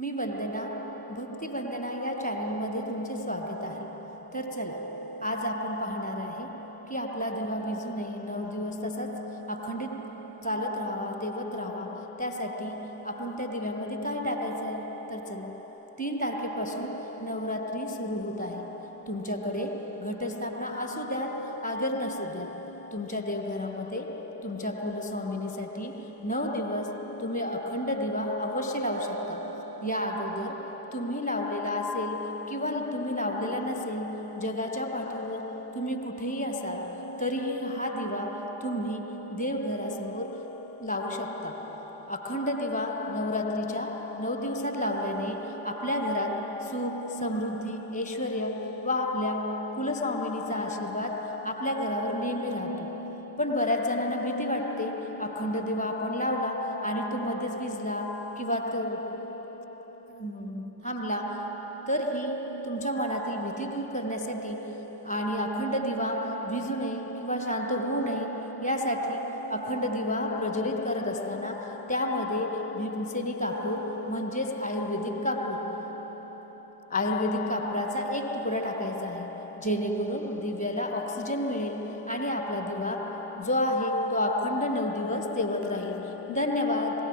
मी वंदना भक्ती वंदना या चॅनलमध्ये तुमचे स्वागत आहे. तर चला आज आपण पाहणार आहे की आपला दिवा भिजू नये नऊ दिवस तसाच अखंडित चालत राहावा तेवत राहावा त्यासाठी आपण त्या दिव्यामध्ये काय टाकायचं आहे? तर चला तीन तारखेपासून नवरात्री सुरू होत आहे. तुमच्याकडे घटस्थापना असू द्या आगर नसू द्या. तुमच्या देवघरामध्ये तुमच्या कुलस्वामिनीसाठी नऊ दिवस तुम्ही अखंड दिवा अवश्य लावू शकता. या अगोदर तुम्ही लावलेला असेल किंवा तुम्ही लावलेला नसेल जगाच्या पाठीवर तुम्ही कुठेही असाल तरीही हा दिवा तुम्ही देवघरासमोर लावू शकता. अखंड दिवा नवरात्रीच्या नऊ दिवसात लावल्याने आपल्या घरात सुख समृद्धी ऐश्वर व आपल्या कुलस्वामिनीचा आशीर्वाद आपल्या घरावर नेहमी राहतो. पण बऱ्याच जणांना भीती वाटते अखंड दिवा आपण लावला आणि तो मध्येच विजला किंवा तो हम्म, तर ही तुमच्या मनातील भीती दूर करण्यासाठी आणि अखंड दिवा भिजू नये किंवा शांत होऊ नये यासाठी अखंड दिवा प्रज्वलित करत असताना त्यामध्ये भीमसेनी कापूर म्हणजेच आयुर्वेदिक कापूर. आयुर्वेदिक कापडाचा एक तुकडा टाकायचा आहे जेणेकरून दिव्याला ऑक्सिजन मिळेल आणि आपला दिवा जो आहे तो अखंड नऊ दिवस तेवत राहील. धन्यवाद.